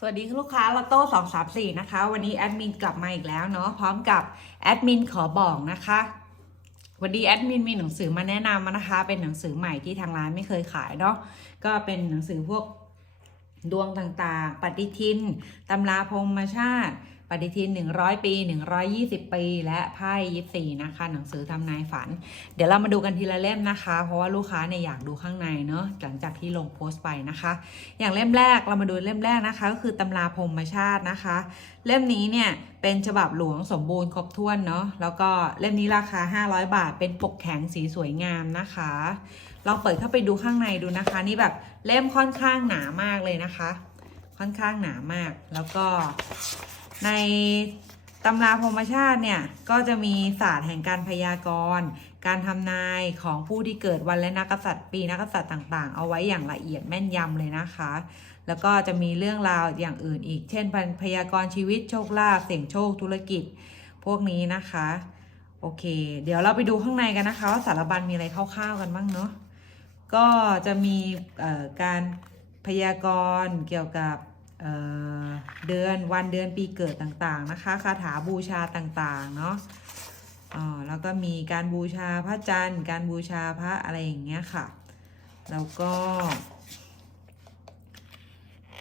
สวัสดีลูกค้าลอตโต้สองสามสี่นะคะ วันนี้แอดมินกลับมาอีกแล้วเนาะพร้อมกับแอดมินขอบอกนะคะ วันนี้แอดมินมีหนังสือมาแนะนำมานะคะ เป็นหนังสือใหม่ที่ทางร้านไม่เคยขายเนาะก็เป็นหนังสือพวกดวงต่างๆ ปฏิทินตำราพรมชาติ ปฏิทิน 100 ปี 120 ปี และไพ่ยิปซีนะคะ หนังสือทำนายฝัน เดี๋ยวเรามาดูกันทีละเล่มนะคะ เพราะว่าลูกค้าเนี่ยอยากดูข้างในเนาะหลังจากที่ลงโพสต์ไปนะคะ อย่างเล่มแรกเรามาดูเล่มแรกนะคะ ก็คือตำราพรมชาตินะคะ เล่มนี้เนี่ยเป็นฉบับหลวงสมบูรณ์ครบถ้วนเนาะแล้วก็เล่มนี้ราคา 500 บาท เป็นปกแข็งสีสวยงามนะคะลองเปิดเข้าไปดูข้างในดูนะคะ นี่แบบเล่มค่อนข้างหนามากเลยนะคะ ค่อนข้างหนามากแล้วก็ ในตำราพรหมชาติเนี่ย ก็จะมีศาสตร์แห่งการพยากรณ์ การทำนายของผู้ที่เกิดวันและนักษัตริย์ปีนักษัตริย์ต่างๆ เอาไว้อย่างละเอียดแม่นยำเลยนะคะ แล้วก็จะมีเรื่องราวอย่างอื่นอีก เช่น พยากรณ์ชีวิตโชคลาภเสี่ยงโชคธุรกิจ พวกนี้นะคะ โอเค เดี๋ยวเราไปดูข้างในกันนะคะว่าสารบัญมีอะไรคร่าวๆกันบ้างเนาะก็จะมีการพยากรณ์เกี่ยวกับ เเดือนวันเดือนปีเกิดต่างๆนะคะคาถาบูชาต่างๆเนาะอ๋อแล้วก็มีการบูชาพระจันทร์ การบูชาพระอะไรอย่างเงี้ยค่ะ แล้วก็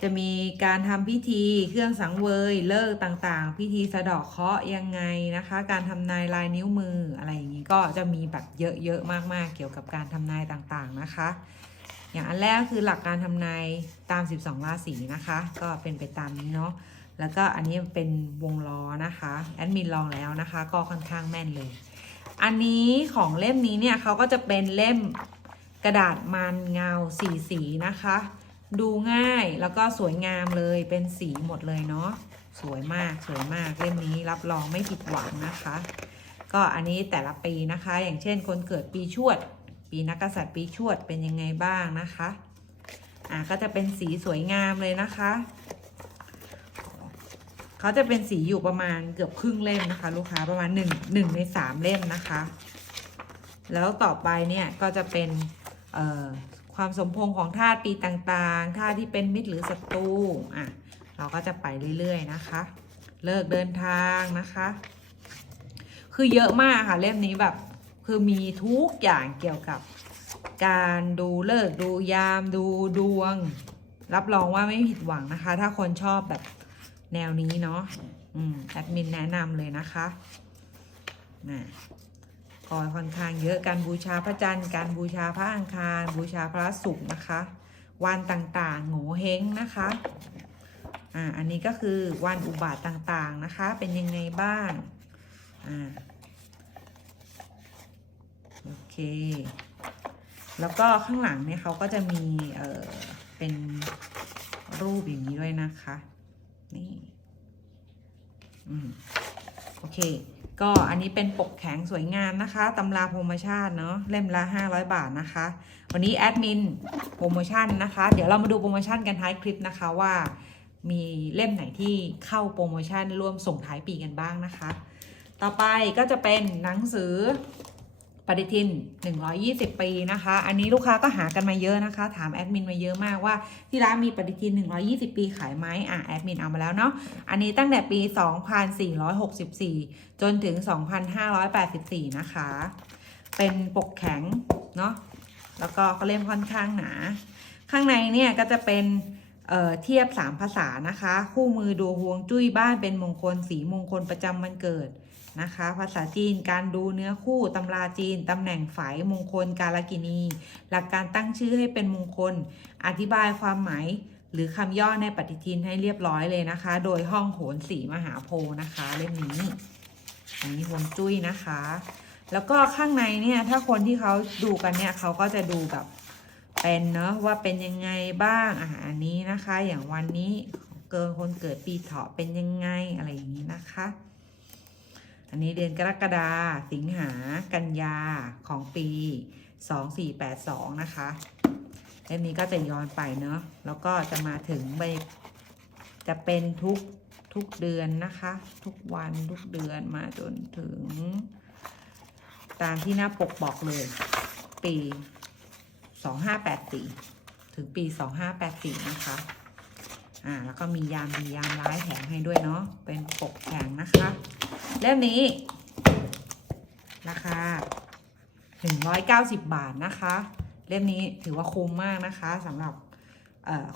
จะมีการทำพิธีเครื่องสังเวยเลิกต่างๆ พิธีสะดาะเคราะห์ยังไงนะคะ การทำนายลายนิ้วมืออะไรอย่างนี้ก็จะมีแบบเยอะๆมากๆ เกี่ยวกับการทำนายต่างๆนะคะ อย่างอันแรกคือหลักการทำนายตาม 12 ราศีนะคะ ก็เป็นไปตามนี้เนาะแล้วก็อันนี้เป็นวงล้อนะคะแอดมินลองแล้วนะคะ ก็ค่อนข้างแม่นเลย อันนี้ของเล่มนี้เนี่ยเขาก็จะเป็นเล่มกระดาษมันเงาสีสีนะคะ ดูง่ายแล้วก็สวยงามเลยเป็นสีหมดเลยเนาะสวยมากสวยมากเล่มนี้รับรองไม่ผิดหวังนะคะ ก็อันนี้แต่ละปีนะคะ อย่างเช่นคนเกิดปีชวด ปีนักกษัตริย์ปีชวดเป็นยังไงบ้างนะคะ อ่าก็จะเป็นสีสวยงามเลยนะคะ เขาจะเป็นสีอยู่ประมาณเกือบครึ่งเล่มนะคะ ลูกค้าประมาณหนึ่งหนึ่งในสามเล่มนะคะ แล้วต่อไปเนี่ยก็จะเป็นความสมพงของธาตุปีต่างๆธาตุที่เป็นมิตรหรือศัตรูอะเราก็จะไปเรื่อยๆนะคะ เลิกเดินทางนะคะ คือเยอะมากค่ะเล่มนี้แบบ คือมีทุกอย่างเกี่ยวกับ การดูเลิกดูยามดูดวง รับรองว่าไม่ผิดหวังนะคะ ถ้าคนชอบแบบแนวนี้เนาะอืมแอดมินแนะนำเลยนะคะนะก็ค่อนข้างเยอะการบูชาพระจันทร์การบูชาพระอังคาร บูชาพระศุกร์นะคะ วันต่างๆโง่เฮงนะคะอ่าอันนี้ก็คือวันอุบาทต่างๆนะคะ เป็นยังไงบ้างอ่า โอเค แล้วก็ข้างหลังเนี่ยเขาก็จะมีเออเป็นรูปอย่างนี้ด้วยนะคะ นี่อืมโอเค ก็อันนี้เป็นปกแข็งสวยงามนะคะตำราโปรโมชั่นเนาะเล่มละ 500 บาทนะคะ วันนี้แอดมินโปรโมชั่นนะคะ เดี๋ยวเรามาดูโปรโมชั่นกันท้ายคลิปนะคะว่ามีเล่มไหนที่เข้าโปรโมชั่นร่วมส่งท้ายปีกันบ้างนะคะ ต่อไปก็จะเป็นหนังสือ ปฏิทิน 120 ปีนะคะ อันนี้ลูกค้าก็หากันมาเยอะนะคะ ถามแอดมินมาเยอะมากว่า ที่ร้านมีปฏิทิน 120 ปีขายไหมอะแอดมินเอามาแล้วเนาะ อันนี้ตั้งแต่ปี 2464 จนถึง 2584 นะคะ เป็นปกแข็งเนาะ แล้วก็เขาเล่มค่อนข้างหนา ข้างในเนี่ยก็จะเป็นเเทียบ 3 ภาษานะคะ คู่มือดูฮวงจุ้ยบ้านเป็นมงคลสีมงคลประจำวันเกิด นะคะ ภาษาจีนการดูเนื้อคู่ตำราจีนตำแหน่งฝ่ายมงคลกาลกินี หลักการตั้งชื่อให้เป็นมงคล อธิบายความหมายหรือคำย่อในปฏิทินให้เรียบร้อยเลยนะคะ โดยห้องโหนสีมหาโพธิ์นะคะเล่มนี้อันนี้ฮวงจุ้ยนะคะ แล้วก็ข้างในเนี่ยถ้าคนที่เขาดูกันเนี่ยเขาก็จะดูแบบเป็นเนาะว่าเป็นยังไงบ้างอะอันนี้นะคะ อย่างวันนี้เกินคนเกิดปีเถาะเป็นยังไงอะไรอย่างนี้นะคะ อันนี้เดือนกรกฎาสิงหา กันยาของปี 2482 นะคะเล่มนี้ก็จะย้อนไปเนาะแล้วก็จะมาถึงไปจะเป็นทุกทุกเดือนนะคะ ทุกวันทุกเดือนมาจนถึง ตามที่หน้าปกบอกเลย ปี 2584 ถึงปี 2584 นะคะอ่าแล้วก็มียามดียามร้ายแถมให้ด้วยเนาะเป็นปกแข็งนะคะ เล่มนี้ ราคา190บาทนะคะ เล่มนี้ถือว่าคุ้มมากนะคะสำหรับ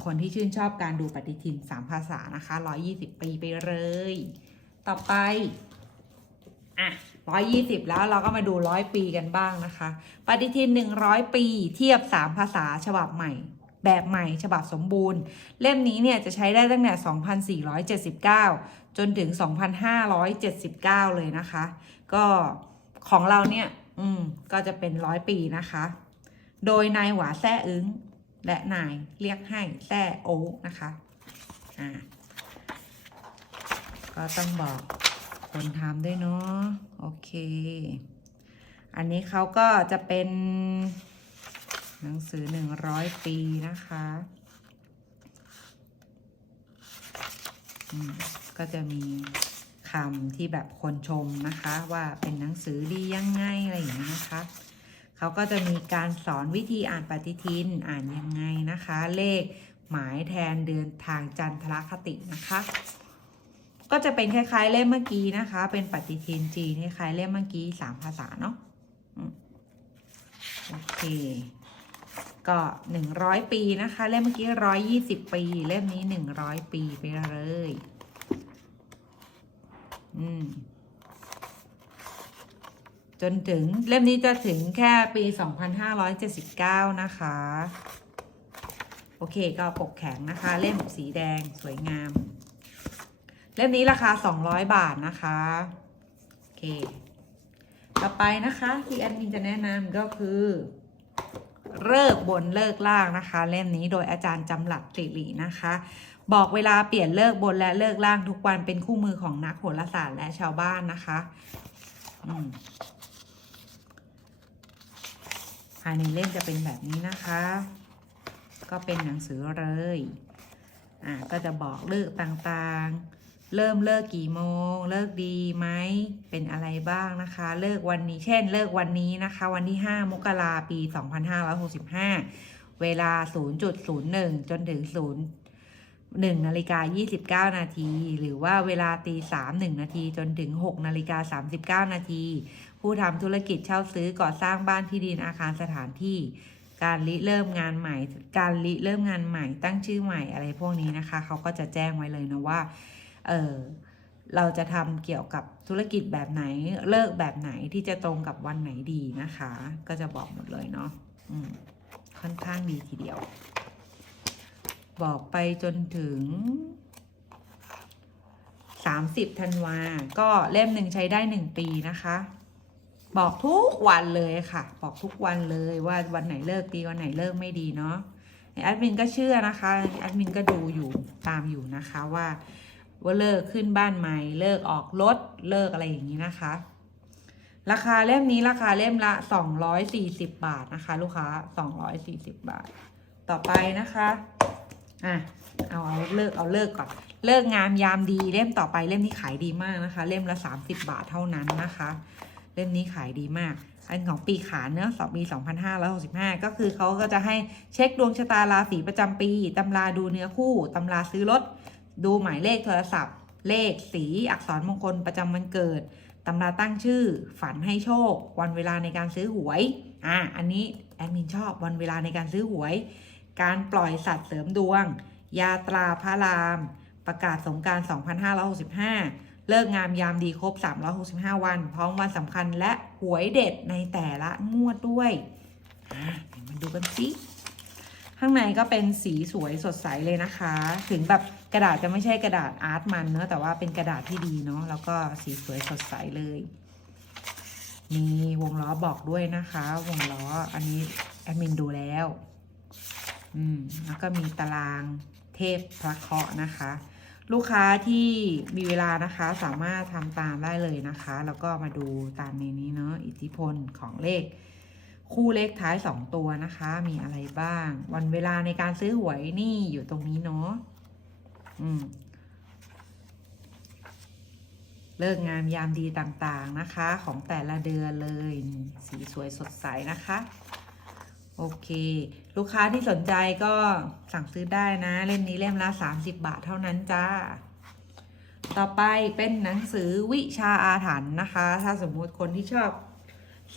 คนที่ชื่นชอบการดูปฏิทิน3ภาษานะคะ120ปีไปเลย ต่อไปอะ120แล้วเราก็มาดู100ปีกันบ้างนะคะ ปฏิทิน100ปีเทียบ3ภาษาฉบับใหม่ แบบใหม่ฉบับสมบูรณ์ เล่มนี้เนี่ยจะใช้ได้ตั้งแต่ 2479 จนถึง 2579 เลยนะคะ ก็ของเราเนี่ยอืมก็จะเป็นร้อยปีนะคะ โดยนายหวาแซ่อึ้งและนายเรียกให้แซ่โอ๊กนะคะอ่าก็ต้องบอกคนทำด้วยเนาะโอเค อันนี้เขาก็จะเป็น หนังสือหนึ่งร้อยปีนะคะก็จะมีคำที่แบบคนชมนะคะ ว่าเป็นหนังสือดียังไงอะไรอย่างนี้ยนะคะเขาก็จะมีการสอนวิธีอ่านปฏิทินอ่านยังไงนะคะ เลขหมายแทนเดือนทางจันทรคตินะคะ ก็จะเป็นคล้ายๆเล่มเมื่อกี้นะคะ เป็นปฏิทินจีนคล้ายๆเล่มเมื่อกี้สามภาษาเนาะโอเค ก็หนึ่งร้อยปีนะคะ เล่มเมื่อกี้ร้อยยี่สิบปี เล่มนี้หนึ่งร้อยปีไปเลย อืม จนถึงเล่มนี้จะถึงแค่ปี 2579 นะคะ โอเคก็ปกแข็งนะคะ เล่มสีแดงสวยงาม เล่มนี้ราคา 200 บาทนะคะ โอเค ต่อไปนะคะ ที่แอดมินจะแนะนำก็คือ เลิกบนเลิกล่างนะคะ เล่มนี้โดยอาจารย์จำหลัดสิรินะคะ บอกเวลาเปลี่ยนเลิกบนและเลิกล่างทุกวันเป็นคู่มือของนักโหราศาสตร์และชาวบ้านนะคะภายในเล่มจะเป็นแบบนี้นะคะ ก็เป็นหนังสือเลยอ่าก็จะบอกเลิกต่างๆ เริ่มเลิกกี่โมง เลิกดีไหม เป็นอะไรบ้างนะคะ เลิกวันนี้ เช่น เลิกวันนี้นะคะ วันที่ 5 มกราปี 2565 เวลา 0.01 จนถึง 0 1นาฬิกา29 นาที หรือว่าเวลาตี3 1 นาที จนถึง 6 นาฬิกา 39 นาที ผู้ทำธุรกิจเช่าซื้อก่อสร้างบ้านที่ดินอาคารสถานที่การริเริ่มงานใหม่ การริเริ่มงานใหม่ ตั้งชื่อใหม่อะไรพวกนี้นะคะ เขาก็จะแจ้งไว้เลยนะว่า เออเราจะทำเกี่ยวกับธุรกิจแบบไหนเลิกแบบไหนที่จะตรงกับวันไหนดีนะคะ ก็จะบอกหมดเลยเนาะค่อนข้างดีทีเดียว บอกไปจนถึง 30ธันวา ก็เล่มหนึ่งใช้ได้ 1 ปีนะคะ บอกทุกวันเลยค่ะ บอกทุกวันเลยว่าวันไหนเลิกดีวันไหนเลิกไม่ดีเนาะแอดมินก็เชื่อนะคะแอดมินก็ดูอยู่ตามอยู่นะคะว่า ว่าเลิกขึ้นบ้านใหม่ เลิกออกรถเลิกอะไรอย่างนี้นะคะ ราคาเล่มนี้ราคาเล่มละ 240 บาทนะคะ ลูกค้า 240 บาท ต่อไปนะคะอะเอาเอาเลิกเอาเลิกก่อน เลิกงามยามดีเล่มต่อไปเล่มนี้ขายดีมากนะคะ เล่มละ 30 บาทเท่านั้นนะคะ เล่มนี้ขายดีมากอันของปีขานเนื้อะสองปี2565 ก็คือเขาก็จะให้เช็คดวงชะตาราศีประจำปีตำราดูเนื้อคู่ตำราซื้อรถ ดูหมายเลขโทรศัพท์ เลขสีอักษรมงคลประจำวันเกิดตำราตั้งชื่อ ฝันให้โชค วันเวลาในการซื้อหวยอะอันนี้แอดมินชอบวันเวลาในการซื้อหวย การปล่อยสัตว์เสริมดวง ยาตราพระราม ประกาศสงกราร 2565 เลิกงามยามดีครบ 365 วัน พร้อมวันสำคัญและหวยเด็ดในแต่ละงวดด้วยอะมาดูกันสิข้างในก็เป็นสีสวยสดใสเลยนะคะ ถึงแบบ กระดาษจะไม่ใช่กระดาษอาร์ตมันเนอะแต่ว่าเป็นกระดาษที่ดีเนาะแล้วก็สีสวยสดใสเลย มีวงล้อบอกด้วยนะคะ วงล้ออันนี้แอดมินดูแล้ว อืมแล้วก็มีตารางเทพพระเคราะห์นะคะ ลูกค้าที่มีเวลานะคะสามารถทำตามได้เลยนะคะ แล้วก็มาดูตามในนี้เนาะอิทธิพลของเลขคู่เลขท้าย 2 ตัวนะคะ มีอะไรบ้าง วันเวลาในการซื้อหวยนี่อยู่ตรงนี้เนาะ เลิกงามยามดีต่างๆนะคะ ของแต่ละเดือนเลยนี่สีสวยสดใสนะคะโโอเค ลูกค้าที่สนใจก็สั่งซื้อได้นะ เล่มนี้เล่มละ 30 บาทเท่านั้นจ้า ต่อไปเป็นหนังสือวิชาอาถรรพ์นะคะ ถ้าสมมุติคนที่ชอบ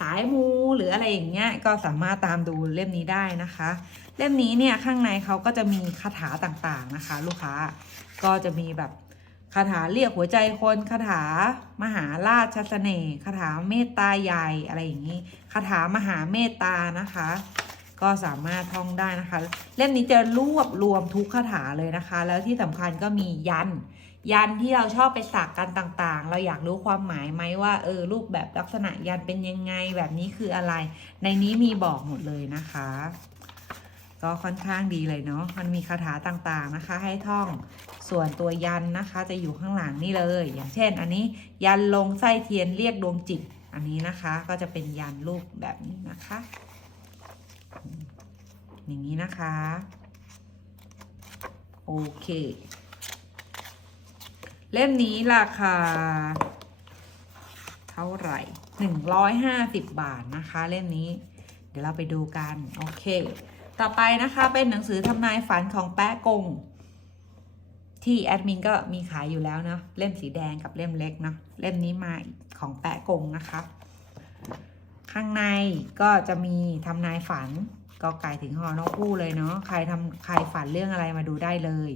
สายมูหรืออะไรอย่างเงี้ยก็สามารถตามดูเล่มนี้ได้นะคะ เล่มนี้เนี่ยข้างในเขาก็จะมีคาถาต่างๆนะคะ ลูกค้าก็จะมีแบบคาถาเรียกหัวใจคนคาถามหาราชเสน่ห์คาถาเมตตาใหญ่อะไรอย่างนี้คาถามหาเมตตานะคะ ก็สามารถท่องได้นะคะ เล่มนี้จะรวบรวมทุกคาถาเลยนะคะ แล้วที่สำคัญก็มียัน ยันที่เราชอบไปสักกันต่างๆ เราอยากรู้ความหมายไหมว่าเออรูปแบบลักษณะยันเป็นยังไงแบบนี้คืออะไร ในนี้มีบอกหมดเลยนะคะ ก็ค่อนข้างดีเลยเนาะมันมีคาถาต่างๆนะคะ ให้ท่องส่วนตัวยันนะคะ จะอยู่ข้างหลังนี่เลย อย่างเช่น อันนี้ยันลงไส้เทียนเรียกดวงจิต อันนี้นะคะก็จะเป็นยันรูปแบบนี้นะคะ อย่างนี้นะคะ โอเค เล่มนี้ราคา เท่าไหร่หนึ่งร้อยห้าสิบบาทนะคะ เล่มนี้ เดี๋ยวเราไปดูกัน โอเค ต่อไปนะคะเป็นหนังสือทำนายฝันของแป๊ะกง ที่แอดมินก็มีขายอยู่แล้วเนาะเล่มสีแดงกับเล่มเล็กเนาะเล่มนี้มาของแปะกงนะคะ ข้างในก็จะมีทำนายฝันก็ไก่ถึงหอนกคู่เลยเนาะใครทำใครฝันเรื่องอะไรมาดูได้เลย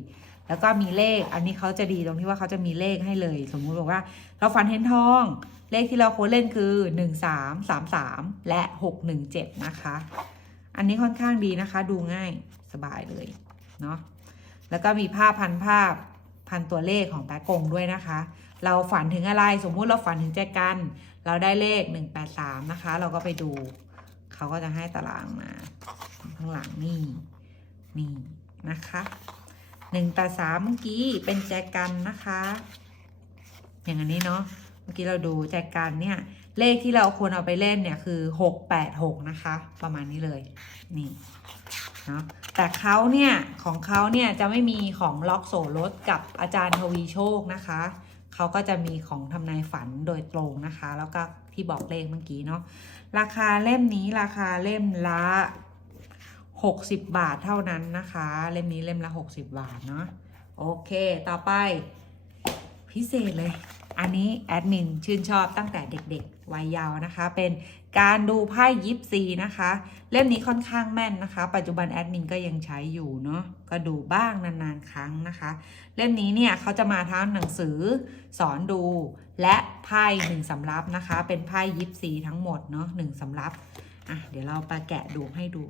แล้วก็มีเลข อันนี้เขาจะดีตรงที่ว่าเขาจะมีเลขให้เลย สมมุติบอกว่า เราฝันเห็นทอง เลขที่เราควรเล่นคือ 1 3 3 3 และ 6 1 7 นะคะ อันนี้ค่อนข้างดีนะคะ ดูง่ายสบายเลยเนาะ แล้วก็มีภาพพันภาพพันตัวเลขของแปะกงด้วยนะคะ เราฝันถึงอะไร สมมุติเราฝันถึงแจกัน เราได้เลข 183 นะคะ เราก็ไปดู เขาก็จะให้ตารางมาข้างหลังนี่ นี่นะคะ 183เมื่อกี้เป็นแจกันนะคะ อย่างอันนี้เนาะเมื่อกี้เราดูแจกันเนี่ย เลขที่เราควรเอาไปเล่นเนี่ยคือ686นะคะ ประมาณนี้เลยนี่เนาะแต่เขาเนี่ยของเขาเนี่ยจะไม่มีของล็อกโสรถกับอาจารย์ทวีโชคนะคะเขาก็จะมีของทำนายฝันโดยตรงนะคะ แล้วก็ที่บอกเลขเมื่อกี้เนาะราคาเล่มนี้ราคาเล่มละ 60 บาทเท่านั้นนะคะ เล่มนี้เล่มละ 60 บาทเนาะโอเค ต่อไป พิเศษเลย อันนี้แอดมินชื่นชอบตั้งแต่เด็กๆ วัยเยาว์นะคะ เป็นการดูไพ่ยิปซีนะคะ เล่มนี้ค่อนข้างแม่นนะคะ ปัจจุบันแอดมินก็ยังใช้อยู่เนาะก็ดูบ้างนานๆ ครั้งนะคะ เล่มนี้เนี่ยเขาจะมาทั้งหนังสือสอนดูและไพ่หนึ่งสำรับนะคะ เป็นไพ่ยิปซีทั้งหมดเนาะหนึ่งสำรับอะเดี๋ยวเราไปแกะดูให้ดู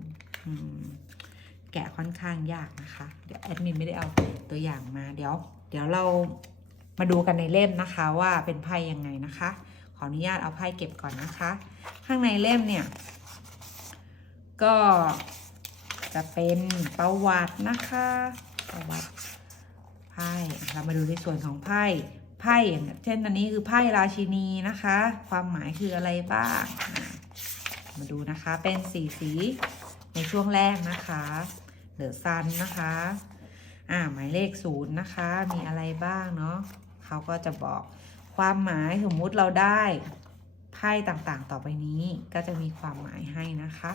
แกะค่อนข้างยากนะคะ เดี๋ยวแอดมินไม่ได้เอาตัวอย่างมา เดี๋ยว เดี๋ยวเรามาดูกันในเล่มนะคะว่าเป็นไพ่ยังไงนะคะ ขออนุญาตเอาไพ่เก็บก่อนนะคะ ข้างในเล่มเนี่ย ก็จะเป็นประวัตินะคะ ประวัติไพ่เรามาดูในส่วนของไพ่ไพ่อย่างเช่นอันนี้คือไพ่ราชินีนะคะ ความหมายคืออะไรบ้าง มาดูนะคะเป็นสีสี ในช่วงแรกนะคะเดอะซันนะคะ อ่าหมายเลขศูนย์นะคะ มีอะไรบ้างเนาะเขาก็จะบอกความหมายสมมุติเราได้ไพ่ต่างๆ ต่อไปนี้ก็จะมีความหมายให้นะคะ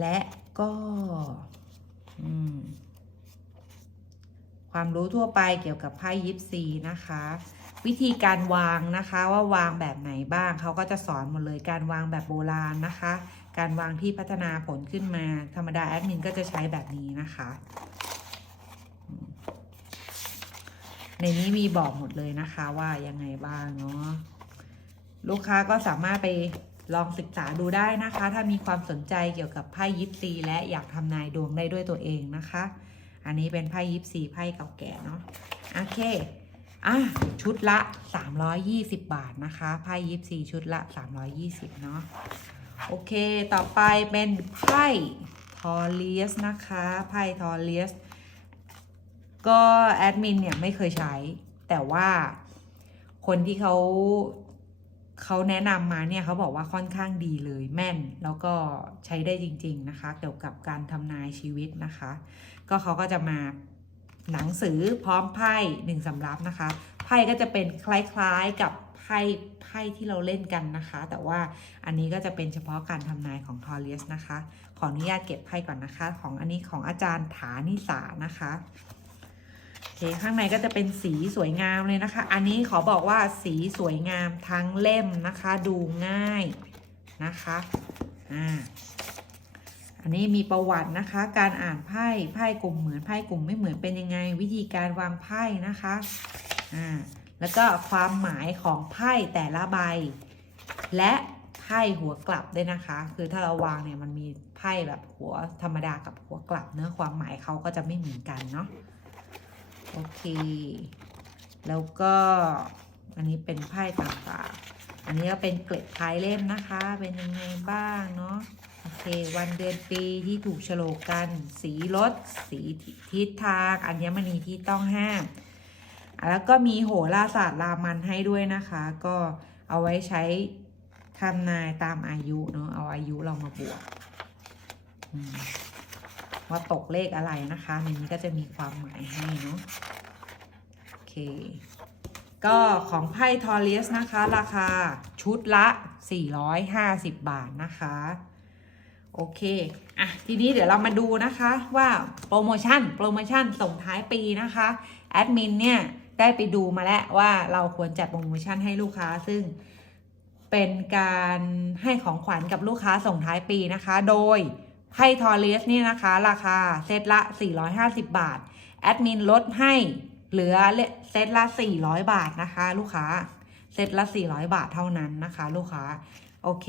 และก็ความรู้ทั่วไปเกี่ยวกับไพ่ยิปซีนะคะ วิธีการวางนะคะว่าวางแบบไหนบ้างเขาก็จะสอนหมดเลยการวางแบบโบราณนะคะ การวางที่พัฒนาผลขึ้นมา ธรรมดาแอดมินก็จะใช้แบบนี้นะคะ ในนี้มีบอกหมดเลยนะคะว่ายังไงบ้างเนาะลูกค้าก็สามารถไปลองศึกษาดูได้นะคะ ถ้ามีความสนใจเกี่ยวกับไพ่ยิปซีและอยากทำนายดวงได้ด้วยตัวเองนะคะ อันนี้เป็นไพ่ยิปซีไพ่เก่าแก่เนาะโอเค อะชุดละ 320 บาทนะคะไพ่ยิปซีชุดละ 320 เนาะโอเคต่อไปเป็นไพ่ทอเลียสนะคะไพ่ทอเลียสก็แอดมินเนี่ยไม่เคยใช้ แต่ว่าคนที่เขาเขาแนะนำมาเนี่ยเขาบอกว่าค่อนข้างดีเลยแม่นแล้วก็ใช้ได้จริง ๆนะคะ เกี่ยวกับการทำนายชีวิตนะคะ ก็เขาก็จะมา หนังสือพร้อมไพ่หนึ่งสำรับนะคะ ไพ่ก็จะเป็นคล้ายๆกับไพ่ไพ่ที่เราเล่นกันนะคะ แต่ว่าอันนี้ก็จะเป็นเฉพาะการทำนายของทอเรียสนะคะ ขออนุญาตเก็บไพ่ก่อนนะคะ ของอันนี้ของอาจารย์ฐานิสานะคะโอเคข้างในก็จะเป็นสีสวยงามเลยนะคะ อันนี้ขอบอกว่าสีสวยงามทั้งเล่มนะคะ ดูง่ายนะคะ อ่า อันนี้มีประวัตินะคะ การอ่านไพ่ไพ่กลุ่มเหมือนไพ่กลุ่มไม่เหมือนเป็นยังไง วิธีการวางไพ่นะคะอ่าแล้วก็ความหมายของไพ่แต่ละใบ และไพ่หัวกลับด้วยนะคะ คือถ้าเราวางเนี่ยมันมีไพ่แบบหัวธรรมดากับหัวกลับเนื้อความหมายเขาก็จะไม่เหมือนกันเนาะโอเค แล้วก็อันนี้เป็นไพ่ต่างๆ อันนี้ก็เป็นเกล็ดท้ายเล่มนะคะ เป็นยังไงบ้างเนาะ เค วันเดือนปีที่ถูกโฉลกกัน สีรถ สีทิศทางอัญมณีที่ต้องห้าม แล้วก็มีโหราศาสตร์รามันให้ด้วยนะคะ ก็เอาไว้ใช้ทำนายตามอายุเนาะเอาอายุเรามาบวกว่าตกเลขอะไรนะคะในนี้ก็จะมีความหมายให้เนาะโอเค ก็ของไพ่ทอเรียสนะคะ ราคาชุดละ 450 บาทนะคะ โอเค อะ ทีนี้เดี๋ยวเรามาดูนะคะว่าโปรโมชั่น โปรโมชั่นส่งท้ายปีนะคะ แอดมินเนี่ย ได้ไปดูมาแล้วว่าเราควรจัดโปรโมชั่นให้ลูกค้า ซึ่งเป็นการให้ของขวัญกับลูกค้าส่งท้ายปีนะคะ โดยไพ่ทอเรสเนี่ยนะคะ ราคาเซตละ 450 บาท แอดมินลดให้เหลือเซตละ 400 บาทนะคะ ลูกค้า เซตละ 400 บาทเท่านั้นนะคะ ลูกค้า โอเค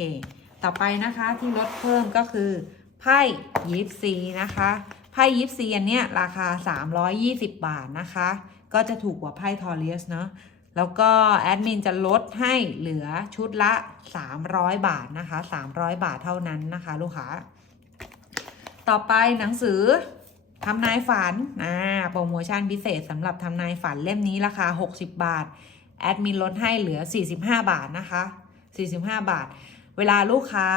ต่อไปนะคะที่ลดเพิ่มก็คือไพ่ยิปซีนะคะไพ่ยิปซีอันเนี้ยราคา 320 บาทนะคะ ก็จะถูกกว่าไพ่ทอเรียสเนาะแล้วก็แอดมินจะลดให้เหลือชุดละ 300 บาทนะคะ 300 บาทเท่านั้นนะคะ ลูกค้าต่อไปหนังสือทำนายฝันอ่าโปรโมชั่นพิเศษสำหรับทำนายฝันเล่มนี้ราคา 60 บาท แอดมินลดให้เหลือ 45 บาทนะคะ 45 บาท เวลาลูกค้า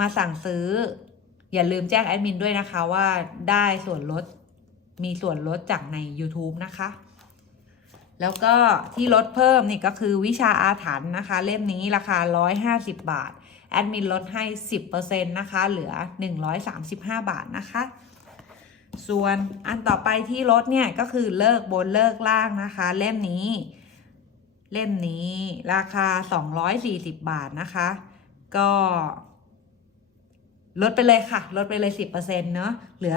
มาสั่งซื้อ อย่าลืมแจ้งแอดมินด้วยนะคะว่าได้ส่วนลดมีส่วนลดจากใน YouTube นะคะ แล้วก็ที่ลดเพิ่มนี่ก็คือวิชาอาถรรพ์นะคะ เล่มนี้ราคา 150 บาท แอดมินลดให้ 10%นะคะ เหลือ 135 บาทนะคะ ส่วนอันต่อไปที่ลดเนี่ยก็คือเลิกบนเลิกล่างนะคะ เล่มนี้ เล่มนี้ราคา 240 บาทนะคะ ก็ ลดไปเลยค่ะ ลดไปเลย 10%เนอะเหลือ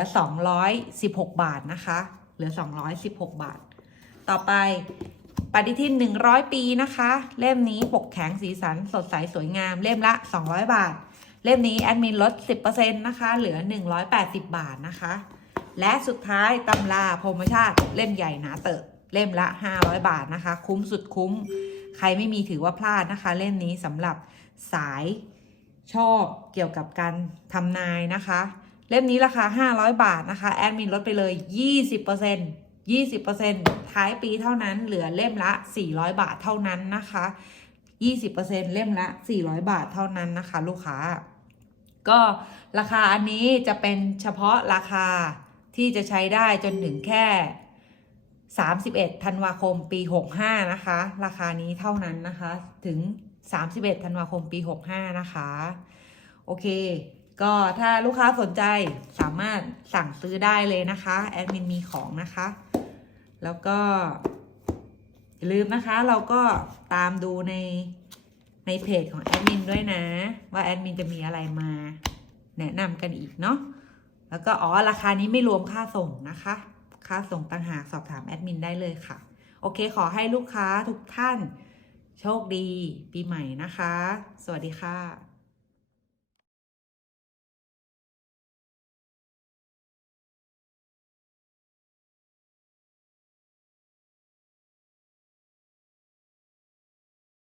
216 บาทนะคะ เหลือ 216 บาท ต่อไปปฏิทิน 100 ปีนะคะ เล่มนี้ปกแข็งสีสันสดใสสวยงาม เล่มละ 200 บาท เล่มนี้แอดมินลด 10%นะคะ เหลือ 180 บาทนะคะ และสุดท้ายตำราโพรโมชั่นเล่มใหญ่หนาเตอะเล่มละ 500 บาทนะคะ คุ้มสุดคุ้ม ใครไม่มีถือว่าพลาดนะคะ เล่มนี้สำหรับ สายชอบเกี่ยวกับการทำนายนะคะ เล่มนี้ราคา 500 บาทนะคะ แอดมินลดไปเลย 20% 20%ท้ายปีเท่านั้นเหลือเล่มละ 400 บาทเท่านั้นนะคะ 20%เล่มละ 400 บาทเท่านั้นนะคะ ลูกค้า ก็ราคาอันนี้จะเป็นเฉพาะราคาที่จะใช้ได้จนถึงแค่ 31 ธันวาคมปี 65 นะคะ ราคานี้เท่านั้นนะคะ ถึง 31ธันวาคมปี 65 นะคะ โอเค ก็ถ้าลูกค้าสนใจสามารถสั่งซื้อได้เลยนะคะ แอดมินมีของนะคะ แล้วก็อย่าลืมนะคะเราก็ตามดูในในเพจของแอดมินด้วยนะ ว่าแอดมินจะมีอะไรมาแนะนำกันอีกเนาะแล้วก็อ๋อราคานี้ไม่รวมค่าส่งนะคะ ค่าส่งต่างหากสอบถามแอดมินได้เลยค่ะ โอเคขอให้ลูกค้าทุกท่าน โชคดีปีใหม่นะคะ สวัสดีค่ะ